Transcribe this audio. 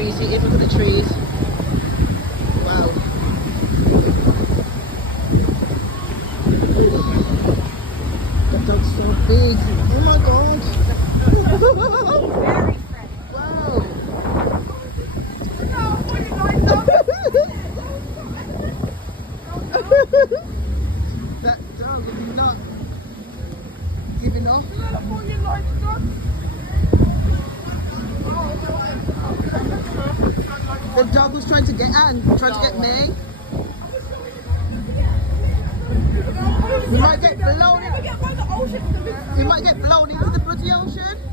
breezy it is. Look at the trees. Wow. The dog's so big. Oh my god. Wow. That dog is not giving up. The dog was trying to get Anne, trying to get me. We might get blown into the bloody ocean.